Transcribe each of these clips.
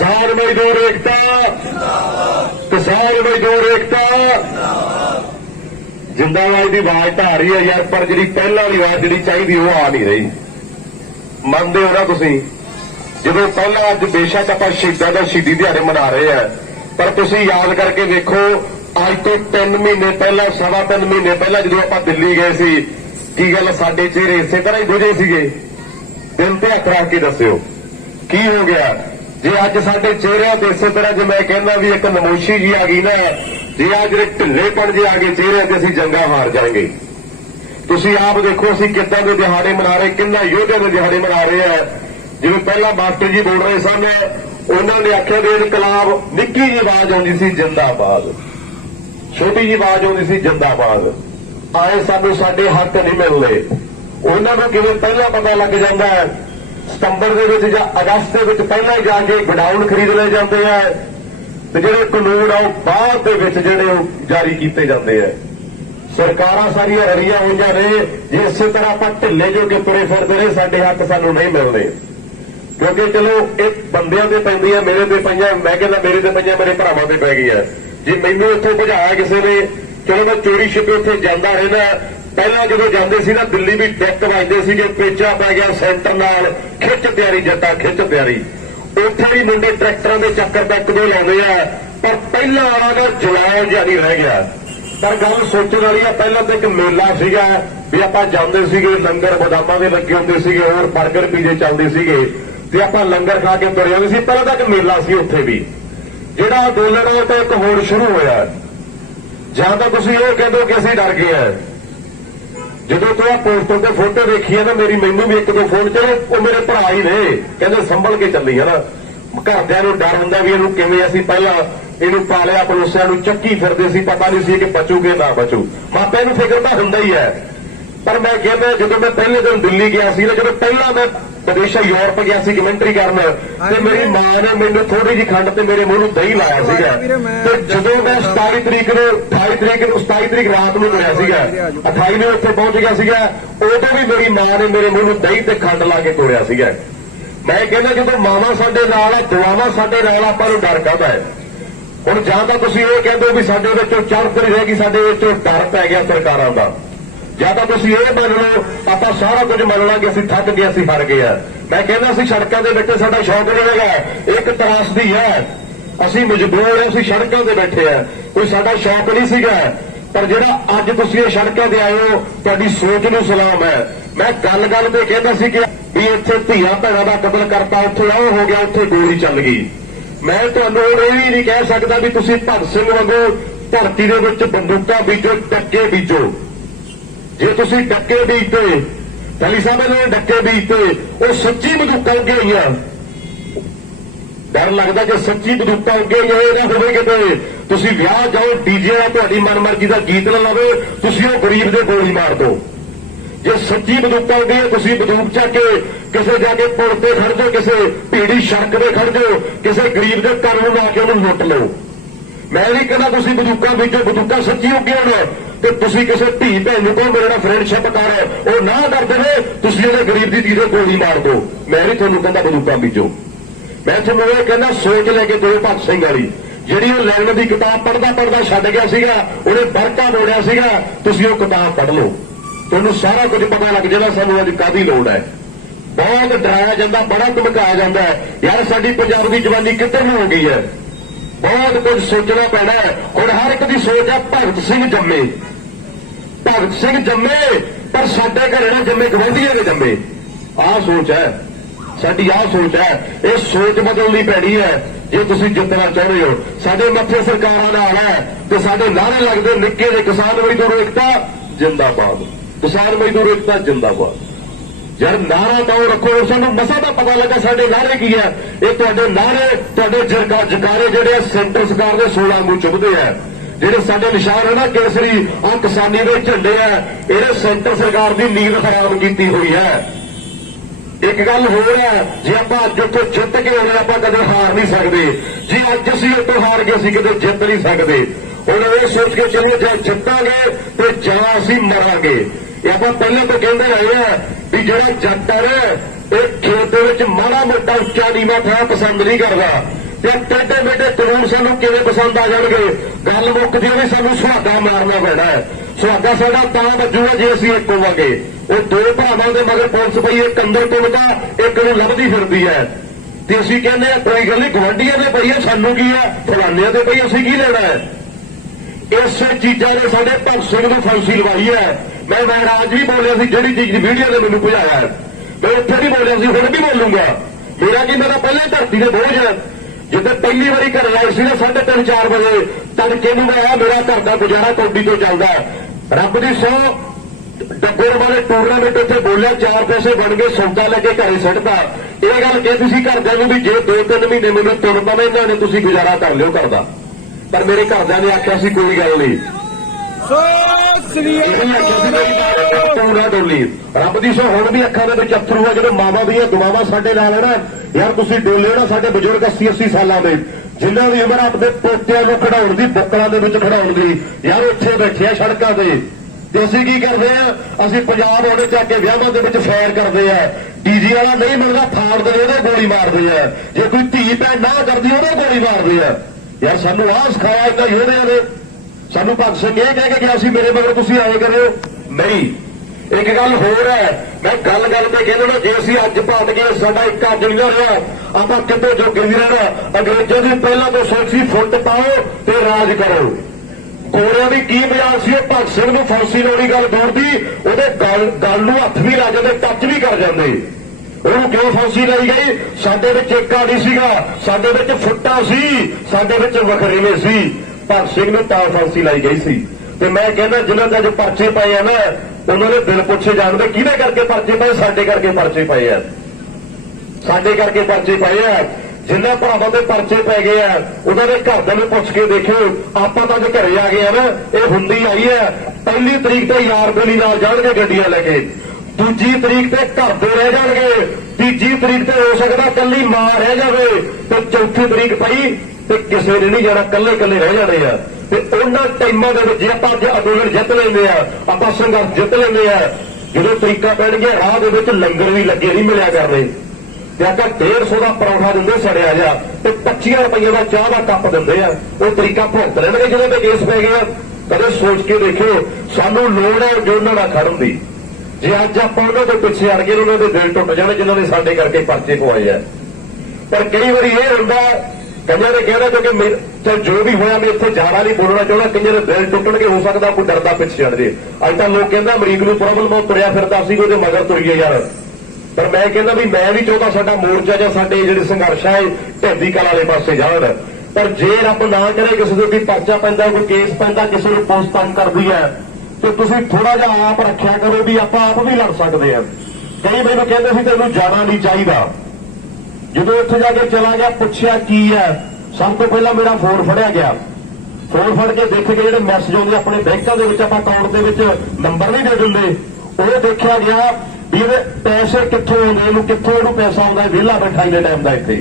किसान मजदूर एकता, किसान मजदूर एकता जिंदाबाद की आवाज तो आ रही है यार, पर जी पहला वाली आवाज जी चाहिए वो आ नहीं रही। मनते हो ना तुम? जो पहला अज बेशक आप शहीदों का शहीदी दिहाड़े मना रहे हैं, पर तुम याद करके देखो अज तो 3 महीने पहला, 3.25 महीने पहला जो आप दिल्ली गए सी, की गल साडे चेहरे इसे तरह ही बुझे सीगे? दिल ते हथ रख के दस्यो की हो गया जे अज साडे चेहरिਆਂ ते इसे तरह जो मैं कहना भी एक नमोशी जी आ गई ना, जे अज ढिलेपन जे आ गए चेहरे ते असीं जंगा हार जाएंगे। तुसीं आप देखो असीं किद्दां दे दिहाड़े मना रहे, किन्ना योद्धिਆਂ दे दिहाड़े मना रहे हैं। जिवें पहला मास्टर जी बोल रहे सन, उन्होंने आख्या भी इनकलाब निक्की जी आवाज आउंदी सी जिंदाबाद, छोटी जी आवाज आउंदी सी जिंदाबाद। आए सानू साडे हक नहीं मिलते, उन्होंने किवें पहला पता लग जाता है। सितंबर दे विच जां अगस्त दे विच पहला ही जाके गोडाउन खरीद लए जाते हैं, ते जिहड़े कानून आ बाद दे विच जिहड़े जारी कीते जाते हैं। सरकारां सारियां रलियां होईयां ने, जे इसे तरह आपां ढिले जो के तुरे फिरदे रहे साडे हक सानू नहीं मिलते। क्योंकि चलो एक बंदियां ते पैंदी है, मेरे ते पईयां, मैं कहना मेरे ते पईयां मेरे भरावां ते पै गई है। जे मैनूं इत्थों भजाया किसी ने, चलो मैं चोरी छिपे उत्थे जांदा रहना। पहला जो जाते सी ना दिल्ली भी डेक वजदे सीगे, पेचा पै गया सेंटर नाल, खिच तैयारी जट्टा खिच तैयारी, उत्थे भी मुंडे ट्रैक्टरां दे चक्कर तक दे लाउंदे आ। पर पहला वाला ना जुलान जिहा नहीं रह गया। पर गल सोचण वाली है, पहला तो एक मेला सीगा भी आपां जांदे सीगे, लंगर गोदामां दे लगे हुंदे सीगे, होर बर्गर पीजे चलदे सीगे ते आपां लंगर खा के तुरे आउंदे सी। पहला तो एक मेला सी उत्थे भी। जिहड़ा अंदोलन है तो एक होर शुरू होया, जां तां तुसीं इह कह दो कि असीं डर गए हैं। ਜਦੋਂ ਤੋਂ ਆ ਪੋਸਟਰ ਤੇ ਫੋਟੋ ਦੇਖੀ ਹੈ ਨਾ ਮੇਰੀ, ਮੈਨੂੰ ਵੀ ਇੱਕ ਦੋ ਫੋਨ ਚਲੋ ਉਹ ਮੇਰੇ ਭਰਾ ਹੀ ਨੇ, ਕਹਿੰਦੇ ਸੰਭਲ ਕੇ ਚੱਲੀ ਹੈ ਨਾ। ਘਰਦਿਆਂ ਨੂੰ ਡਰ ਹੁੰਦਾ ਵੀ ਇਹਨੂੰ ਕਿਵੇਂ, ਅਸੀਂ ਪਹਿਲਾਂ ਇਹਨੂੰ ਪਾਲਿਆ ਪਲੋਸਿਆਂ ਨੂੰ ਚੱਕੀ ਫਿਰਦੇ ਸੀ, ਪਤਾ ਨਹੀਂ ਸੀ ਕਿ ਬਚੂਗੇ ਨਾ ਬਚੂ। ਮਾਪਿਆਂ ਨੂੰ ਫਿਕਰ ਤਾਂ ਹੁੰਦਾ ਹੀ ਹੈ। ਪਰ ਮੈਂ ਕਹਿੰਦਾ ਜਦੋਂ ਮੈਂ ਪਹਿਲੇ ਦਿਨ ਦਿੱਲੀ ਗਿਆ ਸੀ ਨਾ, ਜਦੋਂ ਪਹਿਲਾਂ ਮੈਂ ਵਿਦੇਸ਼ਾਂ ਯੂਰਪ ਗਿਆ ਸੀ ਕਮੈਂਟਰੀ ਕਰਨ, ਤੇ ਮੇਰੀ ਮਾਂ ਨੇ ਮੈਨੂੰ ਥੋੜੀ ਜਿਹੀ ਖੰਡ ਤੇ ਮੇਰੇ ਮੂੰਹ ਨੂੰ ਦਹੀਂ ਲਾਇਆ ਸੀਗਾ। ਤੇ ਜਦੋਂ ਮੈਂ 27 ਤਰੀਕ ਨੂੰ 27 ਤਰੀਕ ਰਾਤ ਨੂੰ ਮਿਲਿਆ ਸੀਗਾ, 28 ਨੂੰ ਉੱਥੇ ਪਹੁੰਚ ਗਿਆ ਸੀਗਾ, ਉਦੋਂ ਵੀ ਮੇਰੀ ਮਾਂ ਨੇ ਮੇਰੇ ਮੂੰਹ ਨੂੰ ਦਹੀਂ ਤੇ ਖੰਡ ਲਾ ਕੇ ਤੋੜਿਆ ਸੀਗਾ। ਮੈਂ ਕਹਿੰਦਾ ਜਦੋਂ ਮਾਵਾਂ ਸਾਡੇ ਨਾਲ ਆ, ਦੁਆਵਾਂ ਸਾਡੇ ਨਾਲ, ਆਪਾਂ ਨੂੰ ਡਰ ਕਾਹਦਾ ਹੈ? ਹੁਣ ਜਾਂ ਤਾਂ ਤੁਸੀਂ ਇਹ ਕਹਿੰਦੇ ਵੀ ਸਾਡੇ ਵਿੱਚੋਂ ਚੜ੍ਹ ਰਹਿ ਗਈ, ਸਾਡੇ ਵਿੱਚੋਂ ਡਰ ਪੈ ਗਿਆ ਸਰਕਾਰਾਂ ਦਾ, ਜਾਂ ਤਾਂ ਤੁਸੀਂ ਇਹ ਮੰਨ ਲਓ ਆਪਾਂ ਸਾਰਾ ਕੁਝ ਮੰਨ ਲਾਂਗੇ ਅਸੀਂ ਥੱਕ ਗਏ, ਅਸੀਂ ਹਾਰ ਗਏ ਆ। ਮੈਂ ਕਹਿੰਦਾ ਅਸੀਂ ਸੜਕਾਂ ਦੇ ਬੈਠੇ ਸਾਡਾ ਸ਼ੌਕ ਨਹੀਂ ਹੈਗਾ, ਇੱਕ ਤਰਾਸਦੀ ਹੈ, ਅਸੀਂ ਮਜਬੂਰ ਹਾਂ, ਅਸੀਂ ਸੜਕਾਂ ਤੇ ਬੈਠੇ ਆ, ਕੋਈ ਸਾਡਾ ਸ਼ੌਕ ਨਹੀਂ ਸੀਗਾ। ਪਰ ਜਿਹੜਾ ਅੱਜ ਤੁਸੀਂ ਇਹ ਸੜਕਾਂ ਤੇ ਆਏ ਹੋ, ਤੁਹਾਡੀ ਸੋਚ ਨੂੰ ਸਲਾਮ ਹੈ। ਮੈਂ ਗੱਲ ਤੇ ਕਹਿੰਦਾ ਸੀ ਕਿ ਵੀ ਇੱਥੇ ਧੀਆਂ ਭੈਣਾਂ ਦਾ ਕਤਲ ਕਰਤਾ, ਉੱਥੇ ਆਹ ਹੋ ਗਿਆ, ਉੱਥੇ ਗੋਲੀ ਚੱਲ ਗਈ। ਮੈਂ ਤੁਹਾਨੂੰ ਇਹ ਵੀ ਨਹੀਂ ਕਹਿ ਸਕਦਾ ਵੀ ਤੁਸੀਂ ਭਗਤ ਸਿੰਘ ਵਾਂਗੂ ਧਰਤੀ ਦੇ ਵਿੱਚ ਬੰਦੂਕਾਂ ਬੀਜੋ, ਡੱਕੇ ਬੀਜੋ। ਜੇ ਤੁਸੀਂ ਡੱਕੇ ਬੀਜਦੇ, ਟਲੀ ਸਾਹਿਬ ਨੇ ਡੱਕੇ ਬੀਜਦੇ, ਉਹ ਸੱਚੀ ਬੰਦੂਕਾਂ ਉੱਗੇ ਹੋਈਆਂ। ਡਰ ਲੱਗਦਾ ਕਿ ਸੱਚੀ ਬੰਦੂਕਾਂ ਉੱਗੇ ਹੋਏ ਨਾ ਹੋਵੇ ਕਿਤੇ ਤੁਸੀਂ ਵਿਆਹ ਜਾਓ, ਡੀਜੇ ਨਾਲ ਤੁਹਾਡੀ ਮਨਮਰਜ਼ੀ ਦਾ ਗੀਤ ਨਾ ਲਾਵੇ, ਤੁਸੀਂ ਉਹ ਗਰੀਬ ਦੇ ਗੋਲੀ ਮਾਰ ਦਿਓ। ਜੇ ਸੱਚੀ ਬੰਦੂਕਾਂ ਉੱਗੇ, ਤੁਸੀਂ ਬੰਦੂਕ ਚੱਕ ਕੇ ਕਿਸੇ ਜਾ ਕੇ ਪੁਲ ਤੇ ਖੜ ਜਾਓ, ਕਿਸੇ ਭੀੜੀ ਸੜਕ ਤੇ ਖੜ ਜਾਓ, ਕਿਸੇ ਗਰੀਬ ਦੇ ਘਰ ਨੂੰ ਲਾ ਕੇ ਉਹਨੂੰ ਲੁੱਟ ਲਓ। ਮੈਂ ਨਹੀਂ ਕਹਿੰਦਾ ਤੁਸੀਂ ਬੰਦੂਕਾਂ ਬੀਜੋ, ਬੰਦੂਕਾਂ ਸੱਚੀ ਉੱਗੇ ਹੋਣ, ਤੇ ਤੁਸੀਂ ਕਿਸੇ ਧੀ ਭੈਣ ਨੂੰ ਕਹੋ ਮੇਰੇ ਨਾਲ ਫਰੈਂਡਸ਼ਿਪ ਕਰ, ਉਹ ਨਾ ਕਰ ਦੇਵੇ, ਤੁਸੀਂ ਉਹਦੇ ਗਰੀਬ ਦੀ ਧੀ ਤੇ ਗੋਲੀ ਮਾਰ ਦਿਓ। ਮੈਂ ਨਹੀਂ ਤੁਹਾਨੂੰ ਕਹਿੰਦਾ ਬੰਦੂਕਾਂ ਬੀਜੋ। ਮੈਂ ਤੁਹਾਨੂੰ ਇਹ ਕਹਿੰਦਾ ਸੋਚ ਲੈ ਕੇ ਦਿਓ ਭਗਤ ਸਿੰਘ ਵਾਲੀ, ਜਿਹੜੀ ਉਹ ਲੈਣ ਦੀ ਕਿਤਾਬ ਪੜ੍ਹਦਾ ਛੱਡ ਗਿਆ ਸੀਗਾ, ਉਹਨੇ ਬਰਕਾ ਮੋੜਿਆ ਸੀਗਾ, ਤੁਸੀਂ ਉਹ ਕਿਤਾਬ ਪੜ੍ਹ ਲਓ, ਤੁਹਾਨੂੰ ਸਾਰਾ ਕੁਝ ਪਤਾ ਲੱਗ ਜਾਣਾ ਸਾਨੂੰ ਅੱਜ ਕਾਹਦੀ ਲੋੜ ਹੈ। ਬਹੁਤ ਡਰਾਇਆ ਜਾਂਦਾ, ਬੜਾ ਧਮਕਾਇਆ ਜਾਂਦਾ ਹੈ, ਯਾਰ ਸਾਡੀ ਪੰਜਾਬ ਦੀ ਜਵਾਨੀ ਕਿੱਧਰ ਨੂੰ ਹੋ ਗਈ ਹੈ। ਬਹੁਤ ਕੁਝ ਸੋਚਣਾ ਪੈਣਾ ਹੈ। ਹੁਣ ਹਰ ਇੱਕ ਦੀ ਸੋਚ ਹੈ ਭਗਤ ਸਿੰਘ ਜੰਮੇ, ਭਗਤ ਸਿੰਘ ਜੰਮੇ, ਪਰ ਸਾਡੇ ਘਰੇ ਨਾ ਜੰਮੇ, ਗਵਾਂਢੀਆਂ ਦੇ ਜੰਮੇ। ਆਹ ਸੋਚ ਹੈ ਸਾਡੀ, ਆਹ ਸੋਚ ਹੈ। ਇਹ ਸੋਚ ਬਦਲਣੀ ਪੈਣੀ ਹੈ ਜੇ ਤੁਸੀਂ ਜਿੱਤਣਾ ਚਾਹੁੰਦੇ ਹੋ। ਸਾਡੇ ਮੱਥੇ ਸਰਕਾਰਾਂ ਨਾਲ ਹੈ ਤੇ ਸਾਡੇ ਨਾਅਰੇ ਲੱਗਦੇ ਨਿੱਕੇ ਦੇ ਕਿਸਾਨ ਮਜ਼ਦੂਰ ਏਕਤਾ ਜਿੰਦਾਬਾਦ, ਕਿਸਾਨ ਮਜ਼ਦੂਰ ਏਕਤਾ ਜਿੰਦਾਬਾਦ। ਜਦ ਨਾਰਾ ਤਾਂ ਰੱਖੋ, ਸਾਨੂੰ ਮਸਾ ਦਾ ਪਤਾ ਲੱਗਾ ਸਾਡੇ ਨਾਰੇ ਕੀ ਹੈ। ਇਹ ਤੁਹਾਡੇ ਨਾਰੇ, ਤੁਹਾਡੇ ਜਕਾਰੇ ਜਿਹੜੇ ਸੈਂਟਰ ਸਰਕਾਰ ਦੇ 16 ਵਾਂਗੂ ਚੁੱਭਦੇ ਆ, ਜਿਹੜੇ ਸਾਡੇ ਨਿਸ਼ਾਨ ਹੈ ਨਾ ਕੇਸਰੀ, ਆਹ ਕਿਸਾਨੀ ਦੇ ਝੰਡੇ ਆ, ਇਹਨੇ ਸੈਂਟਰ ਸਰਕਾਰ ਦੀ ਨੀਂਦ ਖਰਾਬ ਕੀਤੀ ਹੋਈ ਹੈ। ਇੱਕ ਗੱਲ ਹੋਰ ਹੈ, ਜੇ ਆਪਾਂ ਅੱਜ ਉੱਥੇ ਜਿੱਤ ਕੇ ਆਉਣੇ, ਆਪਾਂ ਕਦੇ ਹਾਰ ਨਹੀਂ ਸਕਦੇ। ਜੇ ਅੱਜ ਅਸੀਂ ਉੱਥੋਂ ਹਾਰ ਗਏ, ਅਸੀਂ ਕਦੇ ਜਿੱਤ ਨਹੀਂ ਸਕਦੇ। ਹੁਣ ਇਹ ਸੋਚ ਕੇ ਚੱਲੋ, ਜਾਂ ਜਿੱਤਾਂਗੇ ਤੇ ਜਾਂ ਅਸੀਂ ਮਰਾਂਗੇ। ਇਹ ਆਪਾਂ ਪਹਿਲਾਂ ਤੋਂ ਕਹਿੰਦੇ ਆਏ ਆ ਵੀ ਜਿਹੜਾ ਜੱਟ ਹੈ ਇਹ ਖੇਤ ਦੇ ਵਿੱਚ ਮਾੜਾ ਮੋਟਾ ਉੱਚਾ ਨੀਵਾਂ ਥਾਂ ਪਸੰਦ ਨਹੀਂ ਕਰਦਾ। ਤੇ ਟੇਢੇ ਮੇਢੇ ਕਾਨੂੰਨ ਸਾਨੂੰ ਕਿਵੇਂ ਪਸੰਦ ਆ ਜਾਣਗੇ। ਗੱਲ ਮੁੱਕਦੀ ਵੀ ਸਾਨੂੰ ਸੁਹਾਗਾ ਮਾਰਨਾ ਪੈਣਾ ਹੈ। ਸੁਹਾਗਾ ਸਾਡਾ ਤਾਂ ਵੱਜੂਗਾ ਜੇ ਅਸੀਂ ਇੱਕ ਹੋਵਾਂਗੇ। ਉਹ ਦੋ ਭਰਾਵਾਂ ਦੇ ਮਗਰ ਪੁਲਿਸ ਪਈ, ਇੱਕ ਅੰਦਰ ਟੁੱਟਦਾ, ਇੱਕ ਨੂੰ ਲੱਭਦੀ ਫਿਰਦੀ ਹੈ। ਤੇ ਅਸੀਂ ਕਹਿੰਦੇ ਆ ਕੋਈ ਗੱਲ ਨਹੀਂ, ਗੁਆਂਢੀਆਂ ਦੇ ਪਈ ਹੈ, ਸਾਨੂੰ ਕੀ ਹੈ, ਫਲਾਨਿਆਂ ਦੇ ਪਈ, ਅਸੀਂ ਕੀ ਲੈਣਾ ਹੈ। ਇਸੇ ਚੀਜ਼ਾਂ ਨੇ ਸਾਡੇ ਭਗਤ ਸਿੰਘ ਨੂੰ ਫਾਂਸੀ ਲਵਾਈ ਹੈ। ਮੈਂ ਮਹਾਰਾਜ ਵੀ ਬੋਲਿਆ ਸੀ, ਜਿਹੜੀ ਚੀਜ਼ ਦੀ ਵੀਡੀਓ ਨੇ ਮੈਨੂੰ ਭਜਾਇਆ, ਮੈਂ ਉੱਥੇ ਵੀ ਬੋਲਿਆ ਸੀ, ਹੁਣ ਵੀ ਬੋਲੂੰਗਾ। ਮੇਰਾ ਕੀ, ਮੇਰਾ ਪਹਿਲਾਂ ਧਰਤੀ ਦੇ ਬੋਝ ਹੈ। ਜਿੱਦਾਂ ਪਹਿਲੀ ਵਾਰੀ ਘਰੇ ਆਏ ਸੀ ਨਾ 3:30 4 ਵਜੇ, ਤੜਕੇ ਨੂੰ ਆਇਆ, ਮੇਰਾ ਘਰ ਦਾ ਗੁਜ਼ਾਰਾ ਕੌਡੀ ਤੋਂ ਚੱਲਦਾ। ਰੱਬ ਦੀ ਸਹੁੰ, ਡੱਬੋਰ ਵਾਲੇ ਟੂਰਨਾਮੈਂਟ ਉੱਥੇ ਬੋਲਿਆ, 4 ਪੈਸੇ ਬਣ ਗਏ, ਸੌਦਾ ਲੈ ਕੇ ਘਰੇ ਸੁੱਟਦਾ। ਇਹ ਗੱਲ ਕਹਿੰਦੀ ਸੀ ਘਰਦਿਆਂ ਨੂੰ ਵੀ ਜੇ 2-3 ਮਹੀਨੇ ਮੈਨੂੰ ਤੁਰ ਪਵੇ ਇਹਨਾਂ ਨੇ, ਤੁਸੀਂ ਗੁਜ਼ਾਰਾ ਕਰ ਲਿਓ ਕਰਦਾ। ਪਰ ਮੇਰੇ ਘਰਦਿਆਂ ਨੇ ਆਖਿਆ ਸੀ ਕੋਈ ਗੱਲ ਨਹੀਂ, ਪੂਰਾ ਡੋਲੀ। ਰੱਬ ਦੀ ਸਹੁੰ ਹੁਣ ਵੀ ਅੱਖਾਂ ਦੇ ਵਿੱਚ ਅਥਰੂ ਆ। ਜਦੋਂ ਮਾਵਾਂ ਦੀਆਂ ਦੁਆਵਾਂ ਸਾਡੇ ਨਾਲ ਹੈ ਨਾ, ਯਾਰ ਤੁਸੀਂ ਡੋਲੇ ਨਾ। ਸਾਡੇ ਬਜ਼ੁਰਗ 80-80 ਸਾਲਾਂ ਦੇ, ਜਿਨ੍ਹਾਂ ਦੀ ਉਮਰ ਆਪਣੇ ਪੋਤਿਆਂ ਨੂੰ ਖਿਡਾਉਣ ਦੀ, ਬੁੱਕਲਾਂ ਦੇ ਵਿੱਚ ਖਿਡਾਉਣ ਦੀ, ਯਾਰ ਉੱਥੇ ਬੈਠੇ ਆ ਸੜਕਾਂ ਤੇ। ਤੇ ਅਸੀਂ ਕੀ ਕਰਦੇ ਆ, ਅਸੀਂ ਪੰਜਾਬ ਉਹਦੇ ਜਾ ਕੇ ਵਿਆਹਾਂ ਦੇ ਵਿੱਚ ਫੈਰ ਕਰਦੇ ਆ। ਡੀਜੀ ਵਾਲਾ ਨਹੀਂ ਮਿਲਦਾ, ਫਾੜਦੇ ਉਹਦੇ ਗੋਲੀ ਮਾਰਦੇ ਆ। ਜੇ ਕੋਈ ਧੀ ਭੈਣ ਨਾ ਕਰਦੀ ਉਹਦੇ ਗੋਲੀ ਮਾਰਦੇ ਆ। ਯਾਰ ਸਾਨੂੰ ਆਹ ਸਿਖਾਇਆ ਇਹਨਾਂ ਯੋਧਿਆਂ ਨੇ। ਸਾਨੂੰ ਭਗਤ ਸਿੰਘ ਇਹ ਕਹਿ ਕੇ ਗਿਆ ਸੀ ਮੇਰੇ ਮਗਰ ਤੁਸੀਂ ਆਏ ਕਰਿਓ ਨਹੀਂ। ਇੱਕ ਗੱਲ ਹੋਰ ਹੈ, ਮੈਂ ਗੱਲ ਤੇ ਕਹਿੰਦਾ ਨਾ, ਜੇ ਅਸੀਂ ਅੱਜ ਭਾਟ ਗਏ, ਸਾਡਾ ਇੱਕ ਅੱਜ ਨਹੀਂ ਰਿਹਾ, ਆਪਾਂ ਕਿਤੇ ਜੋਗੇ ਨਹੀਂ ਰਹਿਣਾ। ਅੰਗਰੇਜ਼ਾਂ ਦੀ ਪਹਿਲਾਂ ਤੋਂ ਸੋਚੀ, ਫੁੱਟ ਪਾਓ ਤੇ ਰਾਜ ਕਰੋ। ਗੋਰਿਆਂ ਦੀ ਕੀ ਮਜ਼ਾਲ ਸੀ, ਉਹ ਭਗਤ ਸਿੰਘ ਨੂੰ ਫਾਂਸੀ ਲਾਉਣੀ ਗੱਲ ਦੂਰ ਦੀ, ਉਹਦੇ ਗੱਲ ਨੂੰ ਹੱਥ ਵੀ ਲਾ ਜਾਂਦੇ, ਟੱਚ ਵੀ ਕਰ ਜਾਂਦੇ। ਉਹਨੂੰ ਕਿਉਂ ਫਾਂਸੀ ਲਾਈ ਗਈ? ਸਾਡੇ ਵਿੱਚ ਏਕਾ ਨਹੀਂ ਸੀਗਾ, ਸਾਡੇ ਵਿੱਚ ਫੁੱਟਾਂ ਸੀ, ਸਾਡੇ ਵਿੱਚ ਵਖਰੇਵੇਂ ਸੀ। ਭਗਤ ਸਿੰਘ ਨੂੰ ਤਾਂ ਫਾਂਸੀ ਲਾਈ ਗਈ ਸੀ। ਤੇ ਮੈਂ ਕਹਿੰਦਾ ਜਿਨ੍ਹਾਂ ਦੇ ਅੱਜ ਪਰਚੇ ਪਏ ਆ ਨਾ, ਉਹਨਾਂ ਦੇ ਦਿਲ ਪੁੱਛੇ ਜਾਣਦੇ ਕਿਹਦੇ ਕਰਕੇ ਪਰਚੇ ਪਏ। ਸਾਡੇ ਕਰਕੇ ਪਰਚੇ ਪਏ ਆ, ਸਾਡੇ ਕਰਕੇ ਪਰਚੇ ਪਏ ਆ। ਜਿਨ੍ਹਾਂ ਭਰਾਵਾਂ ਦੇ ਪਰਚੇ ਪੈ ਗਏ ਆ, ਉਹਨਾਂ ਦੇ ਘਰਦਿਆਂ ਨੂੰ ਪੁੱਛ ਕੇ ਦੇਖਿਓ। ਆਪਾਂ ਤਾਂ ਜੇ ਘਰੇ ਆ ਗਏ ਆ ਨਾ, ਇਹ ਹੁੰਦੀ ਆਈ ਹੈ। ਪਹਿਲੀ ਤਰੀਕ ਤੇ ਯਾਰ ਬੇਲੀ ਨਾਲ ਜਾਣਗੇ ਗੱਡੀਆਂ ਲੈ ਕੇ, ਦੂਜੀ ਤਰੀਕ ਤੇ ਘਰ ਦੇ ਰਹਿ ਜਾਣਗੇ, ਤੀਜੀ ਤਰੀਕ ਤੇ ਹੋ ਸਕਦਾ ਕੱਲੀ ਮਾਂ ਰਹਿ ਜਾਵੇ, ਤੇ ਚੌਥੀ ਤਰੀਕ ਪਈ ਤੇ ਕਿਸੇ ਨੇ ਨਹੀਂ ਜਾਣਾ, ਕੱਲੇ ਰਹਿ ਜਾਣੇ ਆ। ਤੇ ਉਹਨਾਂ ਟਾਈਮਾਂ ਦੇ ਵਿੱਚ ਜੇ ਆਪਾਂ ਅੱਜ ਅੰਦੋਲਨ ਜਿੱਤ ਲੈਂਦੇ ਆ, ਆਪਾਂ ਸੰਘਰਸ਼ ਜਿੱਤ ਲੈਂਦੇ ਆ, ਜਦੋਂ ਤਰੀਕਾ ਪੈਣਗੇ ਰਾਹ ਦੇ ਵਿੱਚ ਲੰਗਰ ਵੀ ਲੱਗੇ ਨਹੀਂ ਮਿਲਿਆ ਕਰਨੇ। ਤੇ ਆਪਾਂ 150 ਦਾ ਪਰੌਠਾ ਦਿੰਦੇ ਸੜਿਆ ਜਾ, ਤੇ 25 ਰੁਪਏ ਦਾ ਚਾਹ ਦਾ ਕੱਪ ਦਿੰਦੇ ਆ। ਉਹ ਤਰੀਕਾ ਭੁਗਤ ਲੈਣਗੇ ਜਦੋਂ ਤੇ ਕੇਸ ਪੈ ਗਿਆ। ਕਦੇ ਸੋਚ ਕੇ ਦੇਖਿਓ, ਸਾਨੂੰ ਲੋੜ ਹੈ ਜੋ ਉਹਨਾਂ ਨਾਲ ਖੜਨ ਦੀ। ਜੇ ਅੱਜ ਆਪਾਂ ਉਹਨਾਂ ਦੇ ਪਿੱਛੇ ਅੜ ਗਏ, ਉਹਨਾਂ ਦੇ ਦਿਲ ਟੁੱਟ ਜਾਣੇ ਜਿਨ੍ਹਾਂ ਨੇ ਸਾਡੇ ਕਰਕੇ ਪਰਚੇ ਪਵਾਏ ਆ। ਪਰ ਕਈ ਵਾਰੀ ਇਹ ਹੁੰਦਾ, ਕਈਆਂ ਨੇ ਕਹਿਣਾ ਕਿਉਂਕਿ ਚਾਹੇ ਜੋ ਵੀ ਹੋਇਆ, ਮੈਂ ਇੱਥੇ ਜ਼ਿਆਦਾ ਨਹੀਂ ਬੋਲਣਾ ਚਾਹੁੰਦਾ, ਕਈਆਂ ਦੇ ਦਿਲ ਟੁੱਟਣਗੇ, ਹੋ ਸਕਦਾ ਕੋਈ ਡਰਦਾ ਪਿੱਛੇ ਹਟ ਜੇ। ਅੱਜ ਤਾਂ ਲੋਕ ਕਹਿੰਦਾ ਅਮਰੀਕ ਨੂੰ ਪ੍ਰੋਬਲਮ ਉਹ ਤੁਰਿਆ ਫਿਰਦਾ ਸੀ, ਉਹਦੇ ਮਗਰ ਤੁਰੀਏ ਯਾਰ। ਪਰ ਮੈਂ ਕਹਿੰਦਾ ਵੀ ਮੈਂ ਵੀ ਚਾਹੁੰਦਾ ਸਾਡਾ ਮੋਰਚਾ ਜਾਂ ਸਾਡੇ ਜਿਹੜੇ ਸੰਘਰਸ਼ ਹੈ ਢੇਡੀ ਕਲਾਂ ਵਾਲੇ ਪਾਸੇ ਜਾਣ। ਪਰ ਜੇ ਰੱਬ ਨਾ ਕਰੇ ਕਿਸੇ ਦੇ ਕੋਈ ਪਰਚਾ ਪੈਂਦਾ, ਕੋਈ ਕੇਸ ਪੈਂਦਾ, ਕਿਸੇ ਨੂੰ ਪੁਲਿਸ ਤੰਗ ਕਰਦੀ ਹੈ, ਤੇ ਤੁਸੀਂ ਥੋੜਾ ਜਿਹਾ ਆਪ ਰੱਖਿਆ ਕਰੋ ਵੀ ਆਪਾਂ ਆਪ ਵੀ ਲੜ ਸਕਦੇ ਆ। ਕਈ ਮੈਨੂੰ ਕਹਿੰਦੇ ਸੀ ਤੈਨੂੰ ਜਾਣਾ ਨਹੀਂ ਚਾਹੀਦਾ। ਜਦੋਂ ਉੱਥੇ ਜਾ ਕੇ ਚਲਾ ਗਿਆ, ਪੁੱਛਿਆ ਕੀ ਹੈ, ਸਭ ਤੋਂ ਪਹਿਲਾਂ ਮੇਰਾ ਫੋਨ ਫੜਿਆ ਗਿਆ। ਫੋਨ ਫੜ ਕੇ ਦੇਖ ਕੇ ਜਿਹੜੇ ਮੈਸੇਜ ਆਉਂਦੇ ਆਪਣੇ ਬੈਂਕਾਂ ਦੇ ਵਿੱਚ, ਆਪਾਂ ਅਕਾਊਂਟ ਦੇ ਵਿੱਚ ਨੰਬਰ ਨਹੀਂ ਦੇ ਦਿੰਦੇ, ਉਹ ਦੇਖਿਆ ਗਿਆ ਵੀ ਇਹਦੇ ਪੈਸੇ ਕਿੱਥੋਂ ਆਉਂਦੇ, ਇਹਨੂੰ ਕਿੱਥੋਂ ਇਹਨੂੰ ਪੈਸਾ ਆਉਂਦਾ, ਵਿਹਲਾ ਬੈਠਾ ਦੇ ਟਾਈਮ ਦਾ ਇੱਥੇ,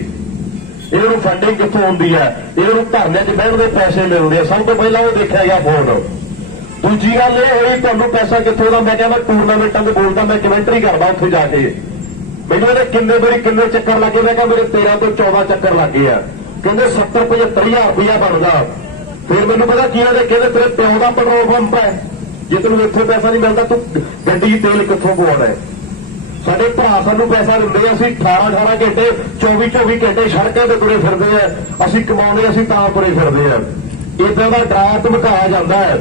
ਇਹਨੂੰ ਫੰਡਿੰਗ ਕਿੱਥੋਂ ਹੁੰਦੀ ਹੈ, ਇਹਨੂੰ ਧਰਨੇ 'ਚ ਬਹਿਣ ਦੇ ਪੈਸੇ ਮਿਲਦੇ ਆ। ਸਭ ਤੋਂ ਪਹਿਲਾਂ ਉਹ ਦੇਖਿਆ ਗਿਆ ਫੋਨ। ਦੂਜੀ ਗੱਲ ਇਹ ਹੋਈ ਤੁਹਾਨੂੰ ਪੈਸਾ ਕਿੱਥੋਂ ਦਾ। ਮੈਂ ਕਿਹਾ ਮੈਂ ਟੂਰਨਾਮੈਂਟਾਂ ਤੇ ਬੋਲਦਾ, ਮੈਂ ਕਮੈਂਟਰੀ ਕਰਦਾ ਉੱਥੇ ਜਾ ਕੇ। ਮੈਨੂੰ ਇਹਦੇ ਕਿੰਨੇ ਚੱਕਰ ਲੱਗੇ। ਮੈਂ ਕਿਹਾ ਮੇਰੇ 13 ਤੋਂ 14 ਚੱਕਰ ਲੱਗੇ ਆ। ਕਹਿੰਦੇ 70-75 ਹਜ਼ਾਰ ਰੁਪਇਆ ਬਣਦਾ। ਫਿਰ ਮੈਨੂੰ ਪਤਾ ਕੀ ਕਹਿੰਦੇ ਤੇਰੇ ਪਿਓ ਦਾ ਪੈਟਰੋਲ ਪੰਪ ਹੈ, ਜੇ ਤੈਨੂੰ ਇੱਥੇ ਪੈਸਾ ਨਹੀਂ ਮਿਲਦਾ ਤੂੰ ਗੱਡੀ ਤੇਲ ਕਿੱਥੋਂ ਪਵਾਉਣਾ ਹੈ। ਸਾਡੇ ਭਰਾ ਸਾਨੂੰ ਪੈਸਾ ਦਿੰਦੇ ਆ, ਅਸੀਂ 18 ਘੰਟੇ 24 ਘੰਟੇ ਸੜਕਾਂ ਤੇ ਤੁਰੇ ਫਿਰਦੇ ਆ, ਅਸੀਂ ਕਮਾਉਂਦੇ, ਅਸੀਂ ਤਾਂ ਤੁਰੇ ਫਿਰਦੇ ਆ। ਇਦਾਂ ਦਾ ਡਰਾ ਧਮਕਾਇਆ ਜਾਂਦਾ ਹੈ,